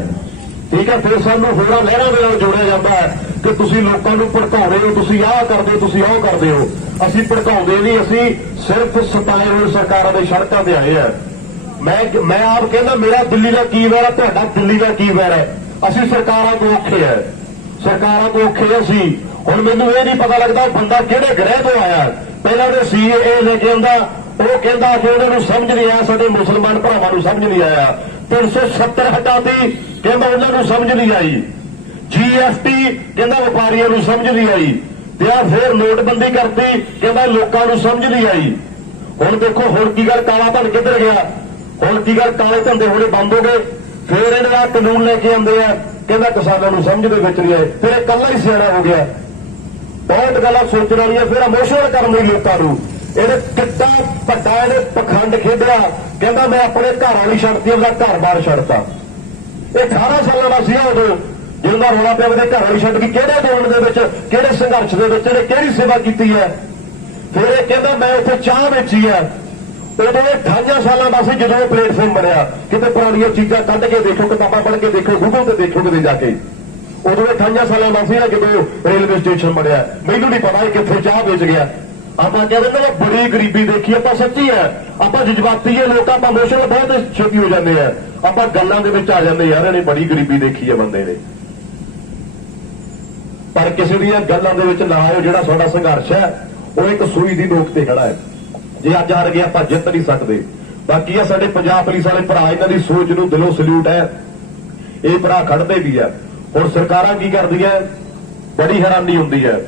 ਠੀਕ ਹੈ। ਫਿਰ ਸਾਨੂੰ ਹੋਰਾਂ ਲਹਿਰਾਂ ਦੇ ਨਾਲ ਜੋੜਿਆ ਜਾਂਦਾ ਹੈ ਕਿ ਤੁਸੀਂ ਲੋਕਾਂ ਨੂੰ ਭੜਕਾਉਂਦੇ ਹੋ, ਤੁਸੀਂ ਆਹ ਕਰਦੇ ਹੋ, ਤੁਸੀਂ ਉਹ ਕਰਦੇ ਹੋ। ਅਸੀਂ ਭੜਕਾਉਂਦੇ ਨਹੀਂ, ਅਸੀਂ ਸਿਰਫ ਸਤਾਏ ਹੋਏ ਸਰਕਾਰਾਂ ਦੇ ਸੜਕਾਂ ਤੇ ਆਏ ਆ। ਮੈਂ ਆਪ ਕਹਿੰਦਾ ਮੇਰਾ ਦਿੱਲੀ ਦਾ ਕੀ ਵੈਰ ਹੈ, ਤੁਹਾਡਾ ਦਿੱਲੀ ਦਾ ਕੀ ਵੈਰ ਹੈ। ਅਸੀਂ ਸਰਕਾਰਾਂ ਤੋਂ ਔਖੇ ਆ, ਸਰਕਾਰਾਂ ਤੋਂ ਔਖੇ ਅਸੀਂ। ਹੁਣ ਮੈਨੂੰ ਇਹ ਨਹੀਂ ਪਤਾ ਲੱਗਦਾ ਉਹ ਬੰਦਾ ਕਿਹੜੇ ਗ੍ਰਹਿ ਤੋਂ ਆਇਆ। ਪਹਿਲਾਂ ਦੇ CAA ਲੈ ਕੇ ਆਉਂਦਾ, ਉਹ ਕਹਿੰਦਾ ਕਿ ਉਹਨਾਂ ਨੂੰ ਸਮਝ ਨਹੀਂ ਆਇਆ, ਸਾਡੇ ਮੁਸਲਮਾਨ ਭਰਾਵਾਂ ਨੂੰ ਸਮਝ ਨਹੀਂ ਆਇਆ। 370 ਹਟਾਤੀ, ਕਹਿੰਦਾ ਉਹਨਾਂ ਨੂੰ ਸਮਝ ਨਹੀਂ ਆਈ। GST ਕਹਿੰਦਾ ਵਪਾਰੀਆਂ ਨੂੰ ਸਮਝ ਨਹੀਂ ਆਈ। ਤੇ ਆ ਫਿਰ ਨੋਟਬੰਦੀ ਕਰਤੀ, ਕਹਿੰਦਾ ਲੋਕਾਂ ਨੂੰ ਸਮਝ ਨਹੀਂ ਆਈ। ਹੁਣ ਦੇਖੋ ਹੁਣ ਕੀ ਗੱਲ, ਕਾਲਾ ਧਨ ਕਿੱਧਰ ਗਿਆ। ਹੁਣ ਕੀ ਗੱਲ, ਕਾਲੇ ਧੰਦੇ ਹੋਣੇ ਬੰਦ ਹੋ ਗਏ। ਫਿਰ ਇਹਨੇ ਆ ਕਾਨੂੰਨ ਲੈ ਕੇ ਆਉਂਦੇ ਆ, ਕਹਿੰਦਾ ਕਿਸਾਨਾਂ ਨੂੰ ਸਮਝ ਦੇ ਵਿੱਚ ਨਹੀਂ ਆਏ। ਫਿਰ ਇਹ ਇਕੱਲਾ ਹੀ ਸਿਆਣਾ ਹੋ ਗਿਆ। ਬਹੁਤ ਗੱਲਾਂ ਸੋਚਣ ਵਾਲੀਆਂ, ਫਿਰ ਇਮੋਸ਼ਨਲ ਕਰਨ ਲਈ ਲੋਕਾਂ ਨੂੰ ਇਹਨੇ ਕਿੱਡਾ ਵੱਡਾ ਇਹਨੇ ਪਖੰਡ ਖੇਡਿਆ। ਕਹਿੰਦਾ ਮੈਂ ਆਪਣੇ ਘਰ ਵਾਲੀ ਛੱਡਤੀ, ਉਹਦਾ ਘਰ-ਬਾਰ ਛੱਡਤਾ। ਇਹ 18 ਸਾਲਾਂ ਦਾ ਸੀ ਉਦੋਂ ਜਦੋਂ ਦਾ ਰੌਲਾ ਪਿਆ ਉਹਦੇ ਘਰ ਵਾਲੀ ਛੱਡ ਕੇ। ਕਿਹੜੇ ਅੰਦੋਲਨ ਦੇ ਵਿੱਚ, ਕਿਹੜੇ ਸੰਘਰਸ਼ ਦੇ ਵਿੱਚ ਇਹਨੇ ਕਿਹੜੀ ਸੇਵਾ ਕੀਤੀ ਹੈ। ਫਿਰ ਇਹ ਕਹਿੰਦਾ ਮੈਂ ਉੱਥੇ ਚਾਹ ਵੇਚੀ ਹੈ। ਉਦੋਂ ਇਹ 28 ਸਾਲਾਂ ਦਾ ਸੀ ਜਦੋਂ ਇਹ ਪਲੇਟਫਾਰਮ ਬਣਿਆ। ਕਿਤੇ ਪੁਰਾਣੀਆਂ ਚੀਜ਼ਾਂ ਕੱਢ ਕੇ ਦੇਖੋ, ਕਿਤਾਬਾਂ ਪੜ੍ਹ ਕੇ ਦੇਖੋ, ਗੂਗਲ ਤੇ ਦੇਖੋ ਕਿਤੇ ਜਾ ਕੇ। ਉਦੋਂ ਇਹ 28 ਸਾਲਾਂ ਦਾ ਸੀ ਜਦੋਂ ਰੇਲਵੇ ਸਟੇਸ਼ਨ ਬਣਿਆ। ਮੈਨੂੰ ਨਹੀਂ ਪਤਾ ਇਹ ਕਿੱਥੇ ਚਾਹ ਵੇਚ ਗਿਆ। ਆਪਾਂ ਕਹਿੰਦੇ ਨੇ ਬੜੀ ਗਰੀਬੀ ਦੇਖੀ, ਆਪਾਂ ਸੱਚੀ ਹੈ। ਆਪਾਂ ਜਜ਼ਬਾਤੀ ਹੈ ਲੋਕ, ਆਪਾਂ ਇਮੋਸ਼ਨਲ ਬਹੁਤ ਛੇਤੀ ਹੋ ਜਾਂਦੇ ਆ। ਆਪਾਂ ਗੱਲਾਂ ਦੇ ਵਿੱਚ ਆ ਜਾਂਦੇ ਯਾਰ ਇਹਨੇ ਬੜੀ ਗਰੀਬੀ ਦੇਖੀ ਹੈ ਬੰਦੇ ਨੇ। ਪਰ ਕਿਸੇ ਦੀਆਂ ਗੱਲਾਂ ਦੇ ਵਿੱਚ ਨਾ ਆਓ। ਜਿਹੜਾ ਸਾਡਾ ਸੰਘਰਸ਼ ਹੈ ਉਹ ਇੱਕ ਸੂਈ ਦੀ ਨੋਕ ਤੇ ਖੜਾ ਹੈ। ਜੇ ਅੱਜ ਹਾਰ ਗਏ ਆਪਾਂ ਜਿੱਤ ਨਹੀਂ ਸਕਦੇ। ਬਾਕੀ ਆ ਸਾਡੇ ਪੰਜਾਬ ਪੁਲਿਸ ਵਾਲੇ ਭਰਾ, ਇਹਨਾਂ ਦੀ ਸੋਚ ਨੂੰ ਦਿਲੋਂ ਸਲੂਟ ਹੈ। ਇਹ ਭਰਾ ਖੜਦੇ ਵੀ ਆ। ਹੁਣ ਸਰਕਾਰਾਂ ਕੀ ਕਰਦੀਆਂ, ਬੜੀ ਹੈਰਾਨੀ ਹੁੰਦੀ ਹੈ।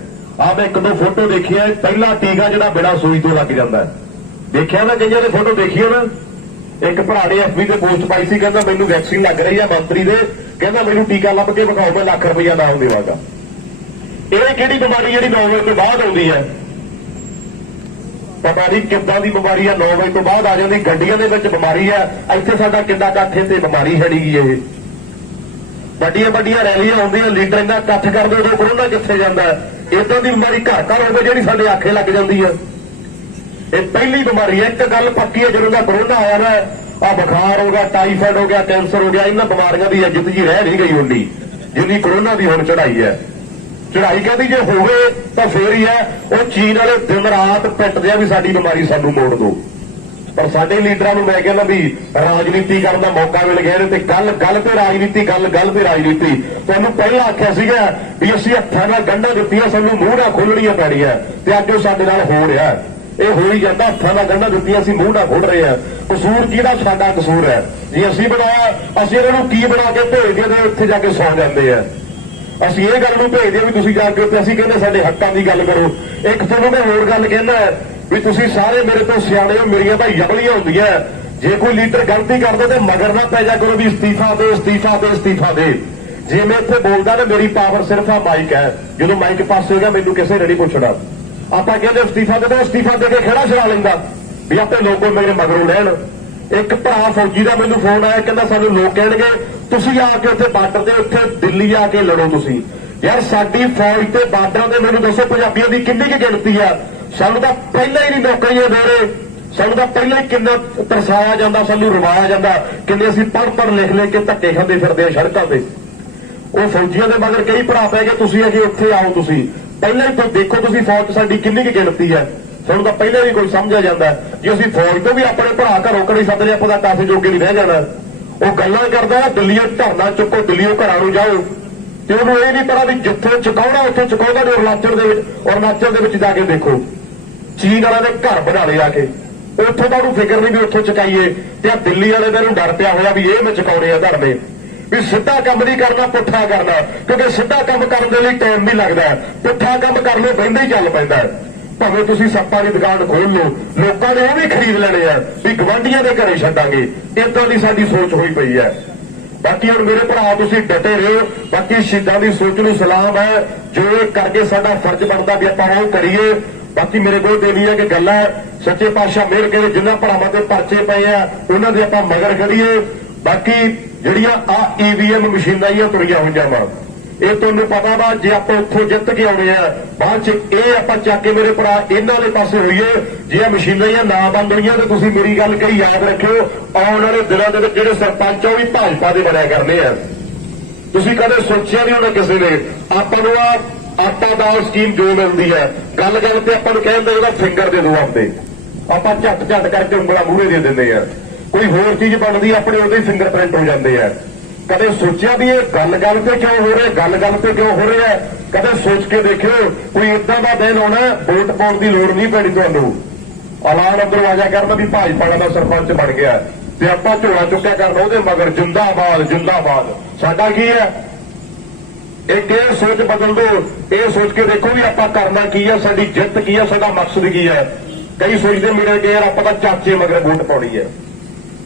ਆਹ ਮੈਂ ਇੱਕ ਦੋ ਫੋਟੋ ਦੇਖੀਆਂ। ਪਹਿਲਾ ਟੀਕਾ ਜਿਹੜਾ ਬਿਨਾਂ ਸੂਈ ਤੋਂ ਲੱਗ ਜਾਂਦਾ, ਦੇਖਿਆ ਨਾ ਕਈਆਂ ਦੇ ਫੋਟੋ ਦੇਖੀ ਨਾ। ਇੱਕ ਭਰਾ ਨੇ ਐਫਬੀ ਤੇ ਪੋਸਟ ਪਾਈ ਸੀ, ਕਹਿੰਦਾ ਮੈਨੂੰ ਵੈਕਸੀਨ ਲੱਗ ਰਹੀ ਆ ਮੰਤਰੀ ਦੇ, ਕਹਿੰਦਾ ਮੈਨੂੰ ਟੀਕਾ ਲੱਭ ਕੇ ਵਿਖਾਓ, ਮੈਂ ਲੱਖ ਰੁਪਈਆ ਨਾਮ ਦੇਵਾਂਗਾ। ਇਹ ਕਿਹੜੀ ਬਿਮਾਰੀ ਜਿਹੜੀ 9 ਵਜੇ ਤੋਂ ਬਾਅਦ ਆਉਂਦੀ ਹੈ, ਪਤਾ ਨਹੀਂ ਕਿੱਦਾਂ ਦੀ ਬਿਮਾਰੀ ਆ 9 ਵਜੇ ਤੋਂ ਬਾਅਦ ਆ ਜਾਂਦੀ। ਗੱਡੀਆਂ ਦੇ ਵਿੱਚ ਬਿਮਾਰੀ ਆ, ਇੱਥੇ ਸਾਡਾ ਕਿੰਨਾ ਇਕੱਠ ਤੇ ਬਿਮਾਰੀ ਹੈਗੀ। ਇਹ ਵੱਡੀਆਂ ਵੱਡੀਆਂ ਰੈਲੀਆਂ ਹੁੰਦੀਆਂ, ਲੀਡਰ ਇੰਨਾ ਇਕੱਠ ਕਰਦੇ, ਉਦੋਂ ਕਰੋਨਾ ਕਿੱਥੇ ਜਾਂਦਾ। ਇਦਾਂ ਦੀ ਬਿਮਾਰੀ ਘਰ ਘਰ ਹੋਵੇ ਜਿਹੜੀ ਸਾਡੇ ਆਖੇ ਲੱਗ ਜਾਂਦੀ ਹੈ। ਇਹ ਪਹਿਲੀ ਬਿਮਾਰੀ ਹੈ। ਇੱਕ ਗੱਲ ਪੱਕੀ ਹੈ, ਜਦੋਂ ਦਾ ਕਰੋਨਾ ਆਇਆ ਨਾ, ਆ ਬੁਖਾਰ ਹੋ ਗਿਆ, ਟਾਈਫਾਇਡ ਹੋ ਗਿਆ, ਕੈਂਸਰ ਹੋ ਗਿਆ, ਇਹਨਾਂ ਬਿਮਾਰੀਆਂ ਦੀ ਇੱਜ਼ਤ ਜੀ ਰਹਿ ਨਹੀਂ ਗਈ ਹੁੰਦੀ ਜਿੰਨੀ ਕਰੋਨਾ ਦੀ ਹੁਣ ਚੜਾਈ ਹੈ। ਚੜਾਈ ਕਹਿੰਦੀ ਜੇ ਹੋਵੇ ਤਾਂ ਫੇਰ ਹੀ ਹੈ। ਉਹ ਚੀਨ ਵਾਲੇ ਦਿਨ ਰਾਤ ਪਿੱਟਦੇ ਆ ਵੀ ਸਾਡੀ ਬਿਮਾਰੀ ਸਾਨੂੰ ਮੋੜ ਦਿਓ। ਪਰ ਸਾਡੇ ਲੀਡਰਾਂ ਨੂੰ ਮੈਂ ਕਹਿੰਦਾ ਵੀ ਰਾਜਨੀਤੀ ਕਰਨ ਦਾ ਮੌਕਾ ਮਿਲ ਗਿਆ ਤੇ ਗੱਲ ਤੇ ਰਾਜਨੀਤੀ, ਗੱਲ ਤੇ ਰਾਜਨੀਤੀ। ਤੁਹਾਨੂੰ ਪਹਿਲਾਂ ਆਖਿਆ ਸੀਗਾ ਵੀ ਅਸੀਂ ਹੱਥਾਂ ਨਾਲ ਗੰਢਾਂ ਦਿੱਤੀਆਂ, ਸਾਨੂੰ ਮੂੰਹ ਨਾਲ ਖੋਲਣੀਆਂ ਪੈਣੀਆਂ, ਤੇ ਅੱਜ ਉਹ ਸਾਡੇ ਨਾਲ ਹੋ ਰਿਹਾ। ਇਹ ਹੋ ਹੀ ਜਾਂਦਾ। ਹੱਥਾਂ ਨਾਲ ਗੰਢਾਂ ਦਿੱਤੀਆਂ, ਅਸੀਂ ਮੂੰਹ ਨਾਲ ਖੋਲ ਰਹੇ ਹਾਂ। ਕਸੂਰ ਕਿਹਦਾ? ਸਾਡਾ ਕਸੂਰ ਹੈ ਜੀ। ਅਸੀਂ ਬਣਾਇਆ, ਅਸੀਂ ਇਹਨਾਂ ਨੂੰ ਕੀ ਬਣਾ ਕੇ ਭੇਜਦੇ ਨੇ, ਉੱਥੇ ਜਾ ਕੇ ਸੌ ਜਾਂਦੇ ਆ। ਅਸੀਂ ਇਹ ਗੱਲ ਨੂੰ ਭੇਜਦੇ ਵੀ ਤੁਸੀਂ ਜਾ ਕੇ ਉੱਥੇ, ਅਸੀਂ ਕਹਿੰਦੇ ਸਾਡੇ ਹੱਕਾਂ ਦੀ ਗੱਲ ਕਰੋ। ਇੱਕ ਤੁਹਾਨੂੰ ਮੈਂ ਹੋਰ ਗੱਲ ਕਹਿੰਦਾ ਵੀ ਤੁਸੀਂ ਸਾਰੇ ਮੇਰੇ ਤੋਂ ਸਿਆਣੇ ਹੋ, ਮੇਰੀਆਂ ਤਾਂ ਯਬਲੀਆਂ ਹੁੰਦੀਆਂ। ਜੇ ਕੋਈ ਲੀਡਰ ਗਲਤੀ ਕਰਦਾ ਤੇ ਮਗਰ ਨਾ ਪੈ ਜਾ ਕਰੋ ਵੀ ਅਸਤੀਫਾ ਦੇ, ਅਸਤੀਫਾ ਦੇ, ਅਸਤੀਫਾ ਦੇ। ਜੇ ਮੈਂ ਇੱਥੇ ਬੋਲਦਾ ਨਾ, ਮੇਰੀ ਪਾਵਰ ਸਿਰਫ ਆ ਮਾਈਕ ਹੈ। ਜਦੋਂ ਮਾਈਕ ਪਾਸੇ ਹੋ ਗਿਆ ਮੈਨੂੰ ਕਿਸੇ ਨੇ ਨਹੀਂ ਪੁੱਛਣਾ। ਆਪਾਂ ਕਹਿੰਦੇ ਅਸਤੀਫਾ ਦੇ ਦਿਓ, ਅਸਤੀਫਾ ਦੇ ਕੇ ਖੜਾ ਛੜਾ ਲੈਂਦਾ ਵੀ ਆਪੇ ਲੋਕ ਮੇਰੇ ਮਗਰੋਂ ਲੈਣ। ਇੱਕ ਭਰਾ ਫੌਜੀ ਦਾ ਮੈਨੂੰ ਫੋਨ ਆਇਆ, ਕਹਿੰਦਾ ਸਾਨੂੰ ਲੋਕ ਕਹਿਣਗੇ ਤੁਸੀਂ ਆ ਕੇ ਉੱਥੇ ਬਾਰਡਰ ਦੇ ਉੱਥੇ ਦਿੱਲੀ ਆ ਕੇ ਲੜੋ ਤੁਸੀਂ। ਯਾਰ ਸਾਡੀ ਫੌਜ ਤੇ ਬਾਰਡਰਾਂ ਦੇ ਮੈਨੂੰ ਦੱਸੋ ਪੰਜਾਬੀਆਂ ਦੀ ਕਿੰਨੀ ਕੁ ਗਿਣਤੀ ਆ? ਸਾਨੂੰ ਤਾਂ ਪਹਿਲਾਂ ਹੀ ਨਹੀਂ ਨੌਕਰੀਆਂ ਦੇ ਰਹੇ। ਸਾਨੂੰ ਤਾਂ ਪਹਿਲਾਂ ਹੀ ਕਿੰਨਾ ਤਰਸਾਇਆ ਜਾਂਦਾ, ਸਾਨੂੰ ਰਵਾਇਆ ਜਾਂਦਾ, ਕਿੰਨੇ ਅਸੀਂ ਪੜ੍ਹ ਲਿਖ ਕੇ ਧੱਕੇ ਖਾਂਦੇ ਫਿਰਦੇ ਆ ਸੜਕਾਂ ਤੇ। ਉਹ ਫੌਜੀਆਂ ਦੇ ਮਗਰ ਕਈ ਭਰਾ ਪੈ ਗਏ, ਤੁਸੀਂ ਅਜੇ ਉੱਥੇ ਆਓ। ਤੁਸੀਂ ਪਹਿਲਾਂ ਹੀ ਤਾਂ ਦੇਖੋ ਤੁਸੀਂ ਫੌਜ ਸਾਡੀ ਕਿੰਨੀ ਕੁ ਗਿਣਤੀ ਹੈ। ਸਾਨੂੰ ਤਾਂ ਪਹਿਲਾਂ ਵੀ ਕੋਈ ਸਮਝਿਆ ਜਾਂਦਾ। ਜੇ ਅਸੀਂ ਫੌਜ ਤੋਂ ਵੀ ਆਪਣੇ ਭਰਾ ਘਰੋਂ ਕੜੀ ਸੱਦਦੇ, ਆਪਾਂ ਤਾਂ ਕਾਸੇ ਜੋਗੇ ਨਹੀਂ ਰਹਿ ਜਾਣਾ। ਉਹ ਗੱਲਾਂ ਕਰਦਾ ਦਿੱਲੀੋਂ ਧਰਨਾ ਚੁੱਕੋ, ਦਿੱਲੀੋਂ ਘਰਾਂ ਨੂੰ ਜਾਓ, ਤੇ ਉਹਨੂੰ ਇਹ ਨਹੀਂ ਪਤਾ ਵੀ ਜਿੱਥੇ ਚੁਕਾਉਣਾ ਉੱਥੇ ਚੁਕਾਉਂਦਾ ਨਹੀਂ। ਅਰੁਣਾਚਲ ਦੇ ਵਿੱਚ ਜਾ ਕੇ ਦੇਖੋ, ਚੀਨ ਵਾਲਿਆਂ ਦੇ ਘਰ ਬਣਾ ਲਏ ਆ ਕੇ, ਉੱਥੋਂ ਤਾਂ ਉਹਨੂੰ ਫਿਕਰ ਨਹੀਂ ਵੀ ਉੱਥੋਂ ਚੁਕਾਈਏ। ਤੇ ਆ ਦਿੱਲੀ ਵਾਲੇ ਦਾ ਨੂੰ ਡਰ ਪਿਆ ਹੋਇਆ ਵੀ ਇਹ ਮੈਂ ਚੁਕਾਉਣੇ ਆ ਧਰਨੇ। ਵੀ ਸਿੱਧਾ ਕੰਮ ਨਹੀਂ ਕਰਨਾ, ਪੁੱਠਾ ਕਰਨਾ, ਕਿਉਂਕਿ ਸਿੱਧਾ ਕੰਮ ਕਰਨ ਦੇ ਲਈ ਟਾਈਮ ਵੀ ਲੱਗਦਾ, ਪੁੱਠਾ ਕੰਮ ਕਰਨ ਨੂੰ ਬਹਿੰਦਾ ਹੀ ਚੱਲ ਪੈਂਦਾ। ਭਾਵੇਂ ਤੁਸੀਂ ਸੱਪਾਂ ਦੀ ਦੁਕਾਨ ਖੋਲ ਲਓ, ਲੋਕਾਂ ਨੇ ਉਹ ਵੀ ਖਰੀਦ ਲੈਣੇ ਆ ਵੀ ਗਵਾਂਢੀਆਂ ਦੇ ਘਰੇ ਛੱਡਾਂਗੇ। ਇਦਾਂ ਦੀ ਸਾਡੀ ਸੋਚ ਹੋਈ ਪਈ ਹੈ। ਬਾਕੀ ਹੁਣ ਮੇਰੇ ਭਰਾ ਤੁਸੀਂ ਡਟੇ ਰਹੋ। ਬਾਕੀ ਸ਼ਹੀਦਾਂ ਦੀ ਸੋਚ ਨੂੰ ਸਲਾਮ ਹੈ। ਜੋ ਇਹ ਕਰਕੇ ਸਾਡਾ ਫਰਜ਼ ਬਣਦਾ ਵੀ ਆਪਾਂ ਉਹ ਕਰੀਏ। ਬਾਕੀ ਮੇਰੇ ਕੋਲ ਦੇਵੀਆਂ ਕਿ ਗੱਲਾਂ ਸੱਚੇ ਪਾਤਸ਼ਾਹ ਮਿਹਰ ਕਰੇ, ਜਿਨ੍ਹਾਂ ਭਰਾਵਾਂ ਦੇ ਪਰਚੇ ਪਏ ਆ ਉਹਨਾਂ ਦੇ ਆਪਾਂ ਮਗਰ ਖੜੀਏ। ਬਾਕੀ ਜਿਹੜੀਆਂ ਆ ਈਵੀਐਮ ਮਸ਼ੀਨਾਂ ਹੀ ਤੁਰੀਆਂ ਹੋਈਆਂ ਵਾ, ਇਹ ਤੁਹਾਨੂੰ ਪਤਾ ਵਾ ਜੇ ਆਪਾਂ ਉੱਥੋਂ ਜਿੱਤ ਕੇ ਆਉਣੇ ਆ ਬਾਅਦ ਚ ਇਹ ਆਪਾਂ ਚੱਕ ਕੇ ਮੇਰੇ ਭਰਾ ਇਹਨਾਂ ਵਾਲੇ ਪਾਸੇ ਹੋਈਏ। ਜੇ ਇਹ ਮਸ਼ੀਨਾਂ ਹੀ ਨਾ ਬੰਦ ਹੋਈਆਂ ਤੇ ਤੁਸੀਂ ਮੇਰੀ ਗੱਲ ਕਹੀ ਯਾਦ ਰੱਖਿਓ, ਆਉਣ ਵਾਲੇ ਦਿਨਾਂ ਦੇ ਵਿੱਚ ਜਿਹੜੇ ਸਰਪੰਚ ਆ ਉਹ ਵੀ ਭਾਜਪਾ ਦੇ ਬਣਿਆ ਕਰਨੇ ਆ। ਤੁਸੀਂ ਕਦੇ ਸੋਚਿਆ ਨਹੀਂ ਹੋਣਾ ਕਿਸੇ ਨੇ ਆਪਾਂ ਨੂੰ ਆਟਾ ਦਾਲ ਸਕੀਮ ਜੋ ਮਿਲਦੀ ਹੈ, ਗੱਲ ਤੇ ਆਪਾਂ ਨੂੰ ਕਹਿੰਦੇ ਉਹਦਾ ਫਿੰਗਰ ਦੇ ਦਿਓ ਆਪਦੇ, ਆਪਾਂ ਝੱਟ ਕਰਕੇ ਉਂਗਲਾਂ ਮੂਹਰੇ ਦੇ ਦਿੰਦੇ ਆ। ਕੋਈ ਹੋਰ ਚੀਜ਼ ਬਣਦੀ ਆਪਣੇ ਉਹਦੇ ਫਿੰਗਰਪ੍ਰਿੰਟ ਹੋ ਜਾਂਦੇ ਆ। ਕਦੇ ਸੋਚਿਆ ਵੀ ਇਹ ਗੱਲ ਤੇ ਕਿਉਂ ਹੋ ਰਿਹਾ, ਗੱਲ ਤੇ ਕਿਉਂ ਹੋ ਰਿਹਾ? ਕਦੇ ਸੋਚ ਕੇ ਦੇਖਿਓ ਕੋਈ ਇਦਾਂ ਦਾ ਦਿਨ ਆਉਣਾ ਵੋਟ ਪਾਉਣ ਦੀ ਲੋੜ ਨਹੀਂ ਪੈਣੀ ਤੁਹਾਨੂੰ। ਐਲਾਨ ਅੰਦਰੋਂ ਆ ਜਾ ਕਰਨਾ ਵੀ ਭਾਜਪਾ ਦਾ ਸਰਪੰਚ ਬਣ ਗਿਆ ਤੇ ਆਪਾਂ ਝੋਲਾ ਚੁੱਕਿਆ ਕਰਨਾ ਉਹਦੇ ਮਗਰ ਜਿੰਦਾਬਾਦ ਜਿੰਦਾਬਾਦ। ਸਾਡਾ ਕੀ ਹੈ? ਇੱਕ ਇਹ ਸੋਚ ਬਦਲ ਦਿਓ, ਇਹ ਸੋਚ ਕੇ ਦੇਖੋ ਵੀ ਆਪਾਂ ਕਰਨਾ ਕੀ ਹੈ, ਸਾਡੀ ਜਿੱਤ ਕੀ ਹੈ, ਸਾਡਾ ਮਕਸਦ ਕੀ ਹੈ। ਕਈ ਸੋਚਦੇ ਮੇਰੇ ਕਿ ਯਾਰ ਆਪਾਂ ਤਾਂ ਚਾਚੇ ਮਗਰ ਵੋਟ ਪਾਉਣੀ ਹੈ।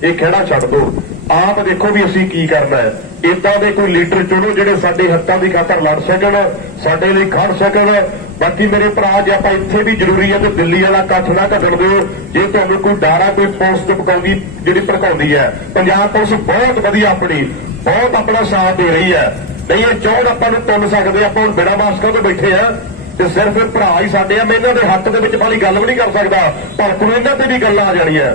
ਇਹ ਖਹਿੜਾ ਛੱਡ ਦਿਓ, ਆਪ ਦੇਖੋ ਵੀ ਅਸੀਂ ਕੀ ਕਰਨਾ ਹੈ। ਇਦਾਂ ਦੇ ਕੋਈ ਲੀਡਰ ਚੁਣੋ ਜਿਹੜੇ ਸਾਡੇ ਹੱਕਾਂ ਦੀ ਖਾਤਰ ਲੜ ਸਕਣ, ਸਾਡੇ ਲਈ ਖੜ ਸਕਣ। ਬਾਕੀ ਮੇਰੇ ਭਰਾ ਜੇ ਆਪਾਂ ਇੱਥੇ ਵੀ ਜ਼ਰੂਰੀ ਹੈ ਤੇ ਦਿੱਲੀ ਵਾਲਾ ਇਕੱਠ ਨਾ ਘਟਣ ਦਿਓ। ਜੇ ਤੁਹਾਨੂੰ ਕੋਈ ਡਰ ਆ ਕੋਈ ਪੁਲਿਸ ਚਪਕਾਉਂਦੀ ਜਿਹੜੀ ਭੜਕਾਉਂਦੀ ਹੈ, ਪੰਜਾਬ ਪੁਲਿਸ ਬਹੁਤ ਵਧੀਆ ਆਪਣੀ ਬਹੁਤ ਆਪਣਾ ਸਾਥ ਦੇ ਰਹੀ ਹੈ। ਨਹੀਂ ਇਹ ਚੋਣ ਆਪਾਂ ਨੂੰ ਤੁੰਨ ਸਕਦੇ, ਆਪਾਂ ਹੁਣ ਬਿਨਾਂ ਮਾਸਕਾਂ ਤੋਂ ਬੈਠੇ ਆ ਤੇ ਸਿਰਫ ਇਹ ਭਰਾ ਹੀ ਸਾਡੇ ਆ। ਮੈਂ ਇਹਨਾਂ ਦੇ ਹੱਕ ਦੇ ਵਿੱਚ ਵਾਲੀ ਗੱਲ ਵੀ ਨਹੀਂ ਕਰ ਸਕਦਾ, ਪਰ ਕੋਈ ਇਹਨਾਂ ਤੇ ਵੀ ਗੱਲਾਂ ਆ ਜਾਣੀਆਂ।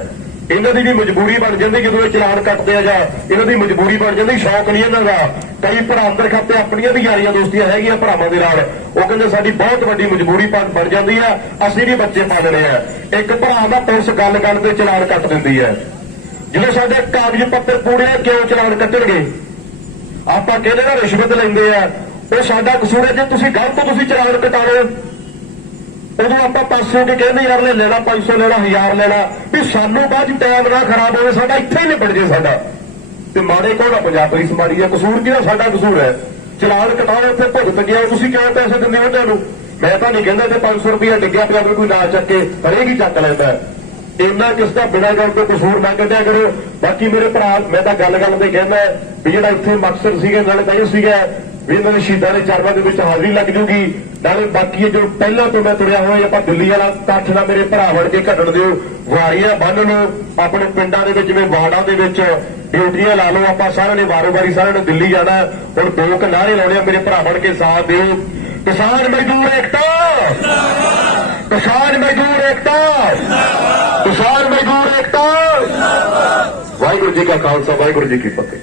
ਇਹਨਾਂ ਦੀ ਵੀ ਮਜਬੂਰੀ ਬਣ ਜਾਂਦੀ ਜਦੋਂ ਇਹ ਚਲਾਨ ਕੱਟਦੇ ਆ, ਜਾਂ ਇਹਨਾਂ ਦੀ ਮਜਬੂਰੀ ਬਣ ਜਾਂਦੀ, ਸ਼ੌਕ ਨਹੀਂ ਇਹਨਾਂ ਦਾ। ਕਈ ਭਰਾ ਅੰਦਰ ਖਾਤੇ ਆਪਣੀਆਂ ਵੀ ਯਾਰੀਆਂ ਦੋਸਤੀਆਂ ਹੈਗੀਆਂ ਭਰਾਵਾਂ ਦੇ ਨਾਲ, ਉਹ ਕਹਿੰਦੇ ਸਾਡੀ ਬਹੁਤ ਵੱਡੀ ਮਜਬੂਰੀ ਬਣ ਜਾਂਦੀ ਆ, ਅਸੀਂ ਵੀ ਬੱਚੇ ਪਾਲਣੇ ਆ। ਇੱਕ ਭਰਾ ਦਾ ਪੁਲਿਸ ਗੱਲ ਤੇ ਚਲਾਨ ਕੱਟ ਦਿੰਦੀ ਹੈ। ਜਦੋਂ ਸਾਡੇ ਕਾਗਜ਼ ਪੱਤਰ ਪੂਰੇ ਕਿਉਂ ਚਲਾਨ ਕੱਟਣਗੇ? ਆਪਾਂ ਕਹਿੰਦੇ ਨਾ ਰਿਸ਼ਵਤ ਲੈਂਦੇ ਆ, ਉਹ ਸਾਡਾ ਕਸੂਰ ਹੈ। ਜੇ ਤੁਸੀਂ ਗਲਤ ਤੋਂ ਤੁਸੀਂ ਚਲਾਨ ਕਟਾ ਲਓ, ਉਦੋਂ ਆਪਾਂ ਪਾਸੇ ਕੇ ਕਹਿੰਦੇ ਯਾਰ ਲੈ ਲੈਣਾ 500 ਲੈਣਾ 1000 ਲੈਣਾ, ਵੀ ਸਾਨੂੰ ਬਾਅਦ ਟਾਈਮ ਨਾ ਖਰਾਬ ਹੋਵੇ, ਸਾਡਾ ਇੱਥੇ ਹੀ ਨਿਬੜ ਜੇ ਸਾਡਾ। ਤੇ ਮਾੜੇ ਕੋਲ ਆ ਪੰਜਾਬ ਪੁਲਿਸ ਮਾੜੀ ਆ, ਕਸੂਰ ਕਿਹਦਾ? ਸਾਡਾ ਕਸੂਰ ਹੈ। ਚਲਾਨ ਕਟਾਓ ਉੱਥੇ ਭੁਗਤ ਗਿਆ, ਤੁਸੀਂ ਕਿਉਂ ਪੈਸੇ ਦਿੰਦੇ ਹੋ ਤੁਹਾਨੂੰ? ਮੈਂ ਤਾਂ ਨਹੀਂ ਕਹਿੰਦਾ ਤੇ 500 ਰੁਪਇਆ ਡਿੱਗਿਆ ਪਿਆ ਕੋਈ ਨਾ ਚੱਕੇ, ਹਰੇਕ ਹੀ ਚੱਕ ਲੈਂਦਾ। ਇੰਨਾ ਕਿਸ ਦਾ ਬਿਨਾਂ ਗੱਲ ਤੋਂ ਕਸੂਰ ਨਾ ਕੱਢਿਆ ਕਰੋ। ਬਾਕੀ ਮੇਰੇ ਭਰਾ ਮੈਂ ਤਾਂ ਗੱਲ ਤੇ ਕਹਿੰਦਾ ਵੀ ਜਿਹੜਾ ਇੱਥੇ ਮਕਸਦ ਸੀਗਾ ਨਾਲੇ ਤਾਂ ਇਹ ਸੀਗਾ ਵੀ ਇਹਨਾਂ ਦੇ ਸ਼ਹੀਦਾਂ ਦੇ ਚਰਨਾਂ ਦੇ ਵਿੱਚ ਹਾਜ਼ਰੀ ਲੱਗ ਜੂਗੀ, ਨਾਲੇ ਬਾਕੀ ਜੋ ਪਹਿਲਾਂ ਤੋਂ ਮੈਂ ਤੁਰਿਆ ਹੋਇਆ ਆਪਾਂ ਦਿੱਲੀ ਵਾਲਾ ਇਕੱਠ ਨਾਲ ਮੇਰੇ ਭਰਾ ਵੜ ਕੇ ਘਟਣ ਦਿਓ। ਵਾਰੀਆਂ ਬੰਨ ਨੂੰ ਆਪਣੇ ਪਿੰਡਾਂ ਦੇ ਵਿੱਚ ਜਿਵੇਂ ਵਾਰਡਾਂ ਦੇ ਵਿੱਚ ਡਿਊਟੀਆਂ ਲਾ ਲਓ, ਆਪਾਂ ਸਾਰਿਆਂ ਨੇ ਵਾਰੋ-ਵਾਰੀ ਸਾਰਿਆਂ ਨੇ ਦਿੱਲੀ ਜਾਣਾ। ਹੁਣ 2 ਨਾਅਰੇ ਲਾਉਣੇ ਆ, ਮੇਰੇ ਭਰਾ ਵੜ ਕੇ ਸਾਥ ਦਿਓ। ਕਿਸਾਨ ਮਜ਼ਦੂਰ ਏਕਤਾ, ਕਿਸਾਨ ਮਜ਼ਦੂਰ ਏਕਤਾ, ਕਿਸਾਨ ਮਜ਼ਦੂਰ ਏਕਤਾ। ਵਾਹਿਗੁਰੂ ਜੀ ਕਾ ਖਾਲਸਾ, ਵਾਹਿਗੁਰੂ ਜੀ ਕੀ ਫਤਿਹ।